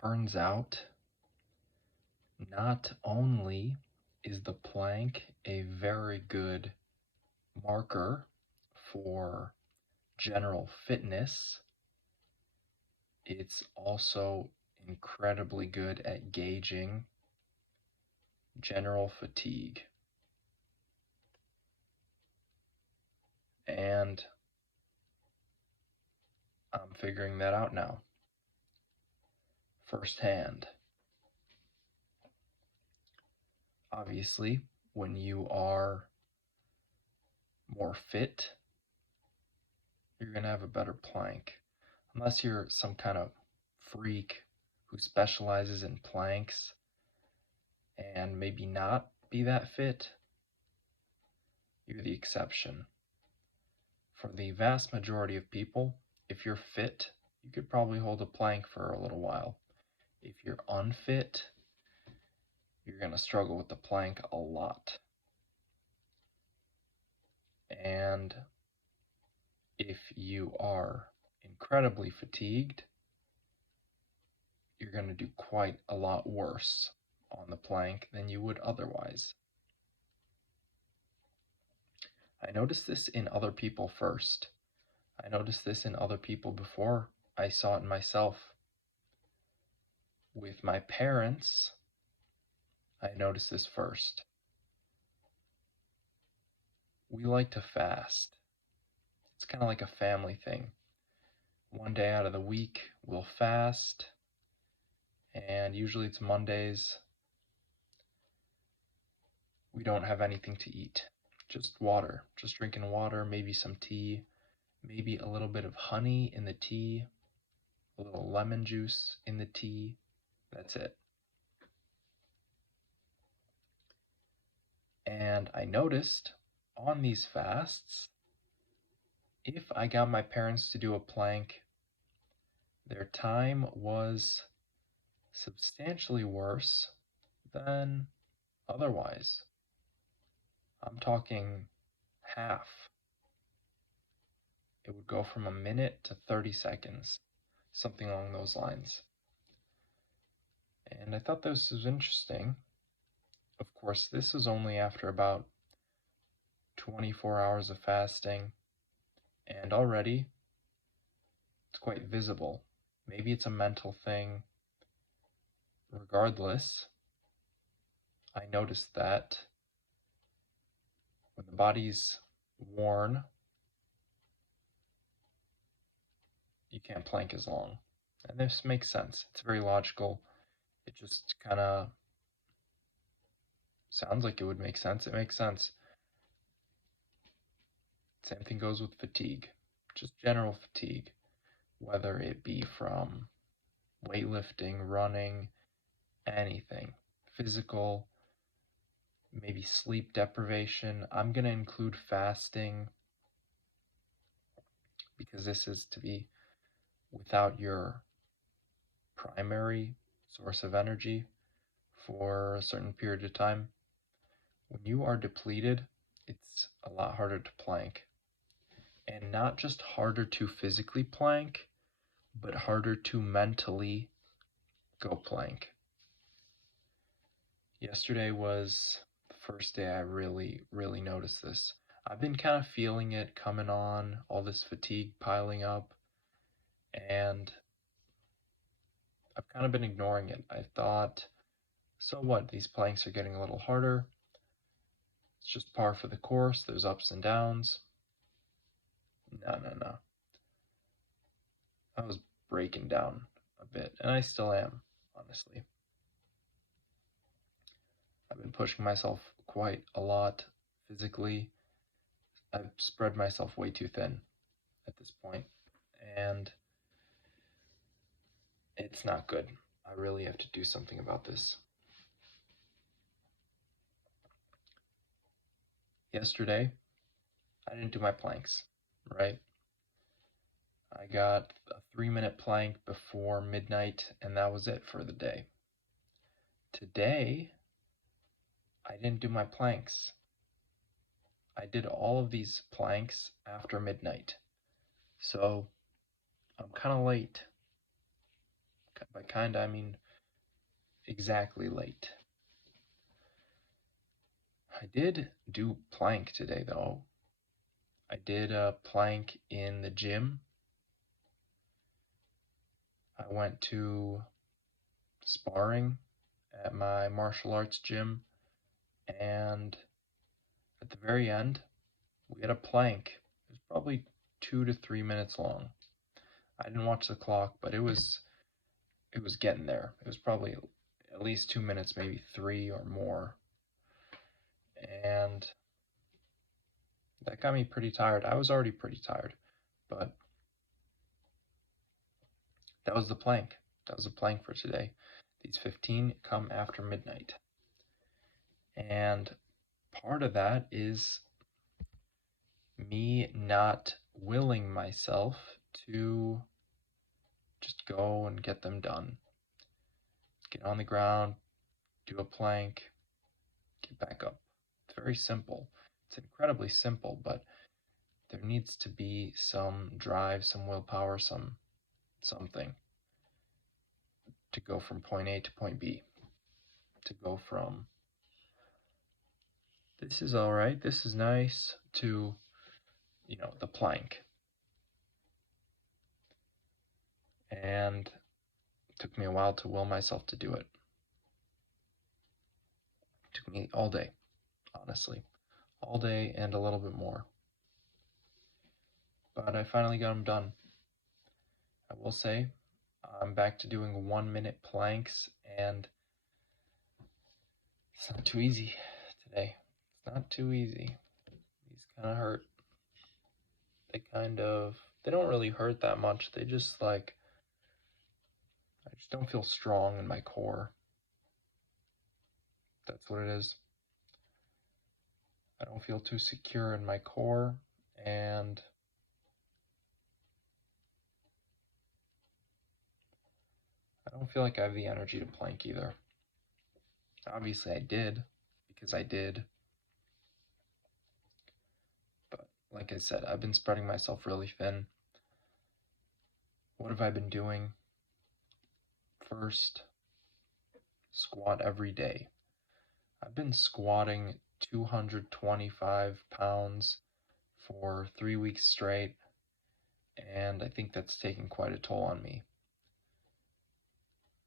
Turns out, not only is the plank a very good marker for general fitness, it's also incredibly good at gauging general fatigue. And I'm figuring that out now, firsthand. Obviously, when you are more fit, you're going to have a better plank. Unless you're some kind of freak who specializes in planks and maybe not be that fit, you're the exception. For the vast majority of people, if you're fit, you could probably hold a plank for a little while. If you're unfit, you're going to struggle with the plank a lot. And if you are incredibly fatigued, you're going to do quite a lot worse on the plank than you would otherwise. I noticed this in other people first. I noticed this in other people before I saw it in myself. With my parents, I noticed this first. We like to fast. It's kind of like a family thing. One day out of the week, we'll fast, and usually it's Mondays. We don't have anything to eat, just water, just drinking water, maybe some tea, maybe a little bit of honey in the tea, a little lemon juice in the tea. That's it. And I noticed on these fasts, if I got my parents to do a plank, their time was substantially worse than otherwise. I'm talking half. It would go from a minute to 30 seconds, something along those lines. And I thought this was interesting. Of course, this was only after about 24 hours of fasting, and already it's quite visible. Maybe it's a mental thing. Regardless, I noticed that when the body's worn, you can't plank as long. And this makes sense. It's very logical. It just kind of sounds like it would make sense. It makes sense. Same thing goes with fatigue, just general fatigue, whether it be from weightlifting, running, anything, physical, maybe sleep deprivation. I'm going to include fasting because this is to be without your primary source of energy for a certain period of time. When you are depleted, it's a lot harder to plank. And not just harder to physically plank, but harder to mentally go plank. Yesterday was the first day I really noticed this. I've been kind of feeling it coming on, all this fatigue piling up, and I've kind of been ignoring it. I thought, so what? These planks are getting a little harder. It's just par for the course. There's ups and downs. No. I was breaking down a bit, and I still am, honestly. I've been pushing myself quite a lot physically. I've spread myself way too thin at this point, and it's not good. I really have to do something about this. Yesterday, I didn't do my planks, right? I got a 3-minute plank before midnight, and that was it for the day. Today, I didn't do my planks. I did all of these planks after midnight. So I'm kind of late. By kinda, I mean exactly late. I did do plank today, though. I did a plank in the gym. I went to sparring at my martial arts gym, and at the very end, we had a plank. It was probably 2 to 3 minutes long. I didn't watch the clock, but it was getting there. It was probably at least 2 minutes, maybe three or more. And that got me pretty tired. I was already pretty tired, but that was the plank. That was the plank for today. These 15 come after midnight. And part of that is me not willing myself to just go and get them done. Get on the ground, do a plank, get back up. It's very simple. It's incredibly simple, but there needs to be some drive, some willpower, something to go from point A to point B. To go from this is all right, this is nice, to, the plank. And it took me a while to will myself to do it. It took me all day, honestly. All day and a little bit more. But I finally got them done. I will say, I'm back to doing 1 minute planks, and it's not too easy today. It's not too easy. These kind of hurt. They don't really hurt that much. They just I just don't feel strong in my core. That's what it is. I don't feel too secure in my core, and I don't feel like I have the energy to plank either. Obviously I did, because I did. But like I said, I've been spreading myself really thin. What have I been doing? First, squat every day. I've been squatting 225 pounds for 3 weeks straight, and I think that's taken quite a toll on me.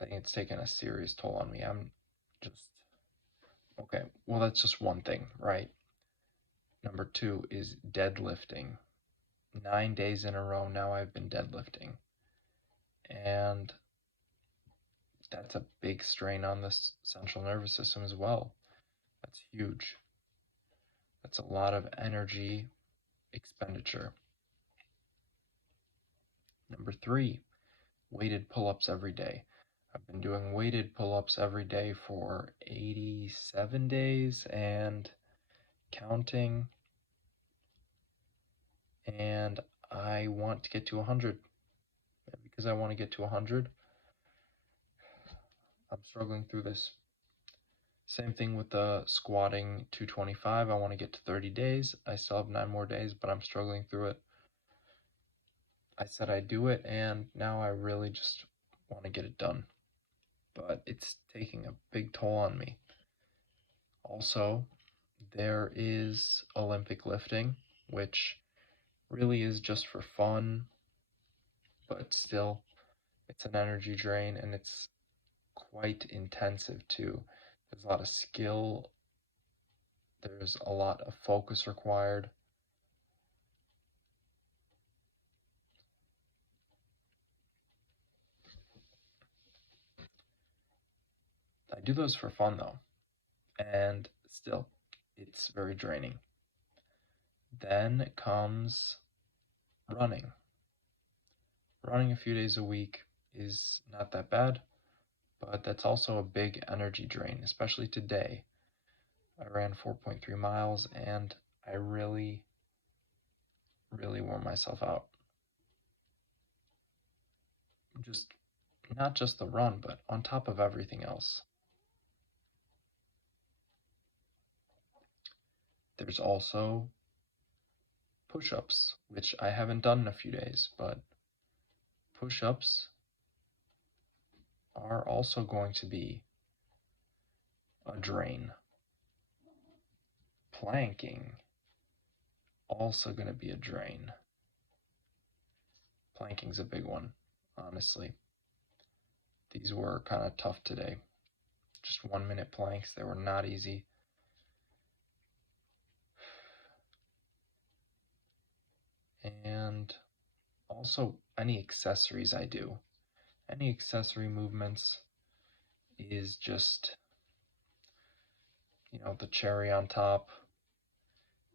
I think it's taken a serious toll on me. I'm just, okay, well, that's just one thing, right? Number two is deadlifting. 9 days in a row now I've been deadlifting. And that's a big strain on the central nervous system as well. That's huge. That's a lot of energy expenditure. Number three, weighted pull-ups every day. I've been doing weighted pull-ups every day for 87 days and counting. And I want to get to 100. Because I want to get to 100, I'm struggling through this. Same thing with the squatting 225. I want to get to 30 days. I still have 9 more days, but I'm struggling through it. I said I'd do it, and now I really just want to get it done. But it's taking a big toll on me. Also, there is Olympic lifting, which really is just for fun, but still, it's an energy drain, and it's quite intensive too. There's a lot of skill, there's a lot of focus required. I do those for fun though, and still, it's very draining. Then comes running. Running a few days a week is not that bad, but that's also a big energy drain, especially today. I ran 4.3 miles and I really wore myself out. Just not just the run, but on top of everything else. There's also push-ups, which I haven't done in a few days, but push-ups are also going to be a drain. Planking, also going to be a drain. Planking's a big one, honestly. These were kind of tough today. Just 1 minute planks, they were not easy. And also, any accessories I do, any accessory movements is just, the cherry on top.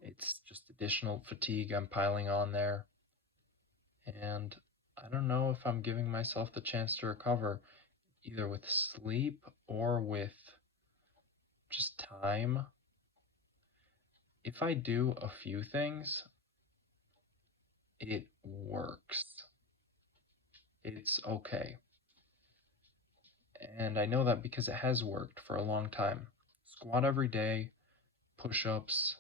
It's just additional fatigue I'm piling on there. And I don't know if I'm giving myself the chance to recover either with sleep or with just time. If I do a few things, it works. It's okay. And I know that because it has worked for a long time. Squat every day, push-ups,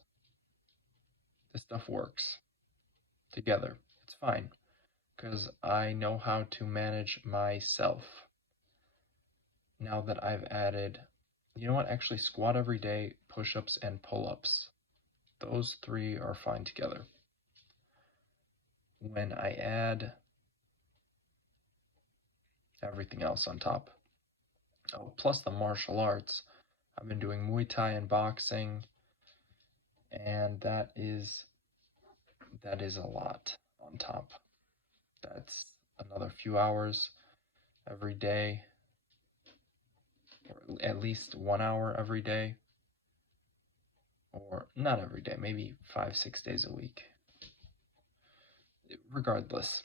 this stuff works together. It's fine because I know how to manage myself. Now that I've added, actually squat every day, push-ups, and pull-ups. Those three are fine together. When I add everything else on top, plus the martial arts, I've been doing Muay Thai and boxing, and that is a lot on top. That's another few hours every day, or at least 1 hour every day, or not every day, maybe 5-6 days a week. Regardless,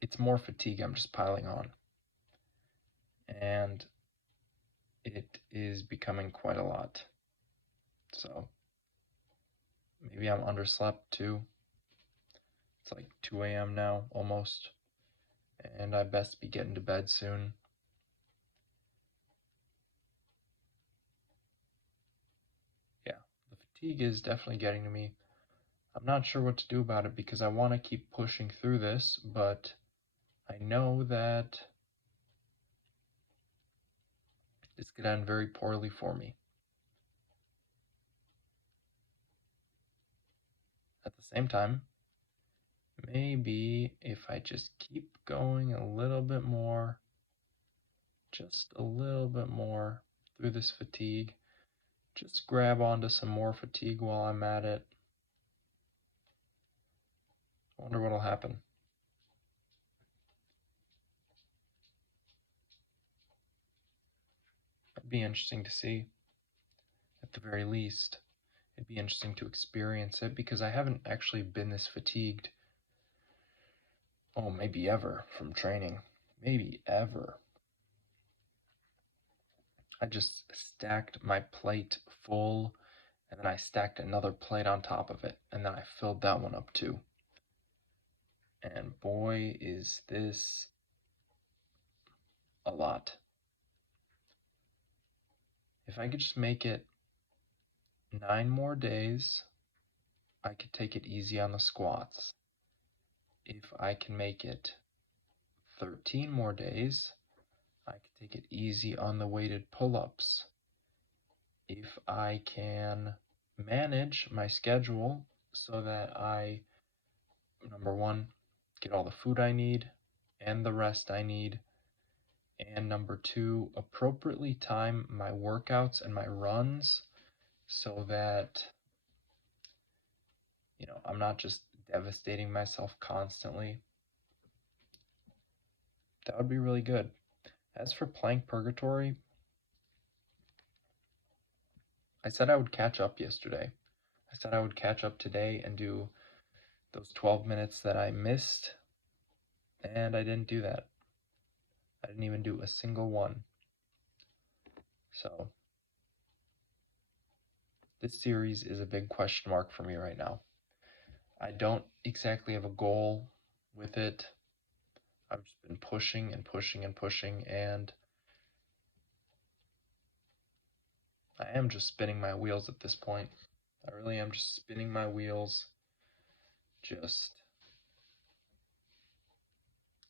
it's more fatigue I'm just piling on, and it is becoming quite a lot. So maybe I'm underslept too. It's like 2 a.m. now, almost, and I best be getting to bed soon. Yeah, the fatigue is definitely getting to me. I'm not sure what to do about it because I want to keep pushing through this, but I know that this could end very poorly for me. At the same time, maybe if I just keep going a little bit more, just a little bit more through this fatigue, just grab onto some more fatigue while I'm at it. I wonder what'll happen. It'd be interesting to see, at the very least. It'd be interesting to experience it because I haven't actually been this fatigued, maybe ever from training. Maybe ever. I just stacked my plate full, and then I stacked another plate on top of it, and then I filled that one up too. And boy, is this a lot. If I could just make it 9 more days, I could take it easy on the squats. If I can make it 13 more days, I could take it easy on the weighted pull-ups. If I can manage my schedule so that I, number one, get all the food I need and the rest I need, and number two, appropriately time my workouts and my runs so that, I'm not just devastating myself constantly. That would be really good. As for plank purgatory, I said I would catch up yesterday. I said I would catch up today and do those 12 minutes that I missed, and I didn't do that. I didn't even do a single one. So this series is a big question mark for me right now. I don't exactly have a goal with it. I've just been pushing and pushing and pushing, and I am just spinning my wheels at this point. I really am just spinning my wheels, just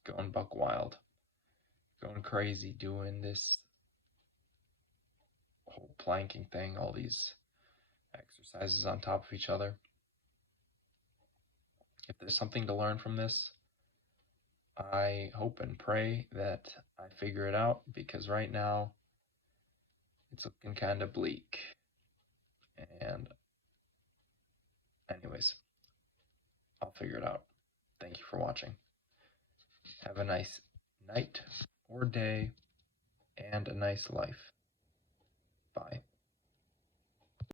going buck wild. going crazy doing this whole planking thing, all these exercises on top of each other. If there's something to learn from this, I hope and pray that I figure it out, because right now it's looking kind of bleak. And anyways, I'll figure it out. Thank you for watching. Have a nice night or day and a nice life. Bye.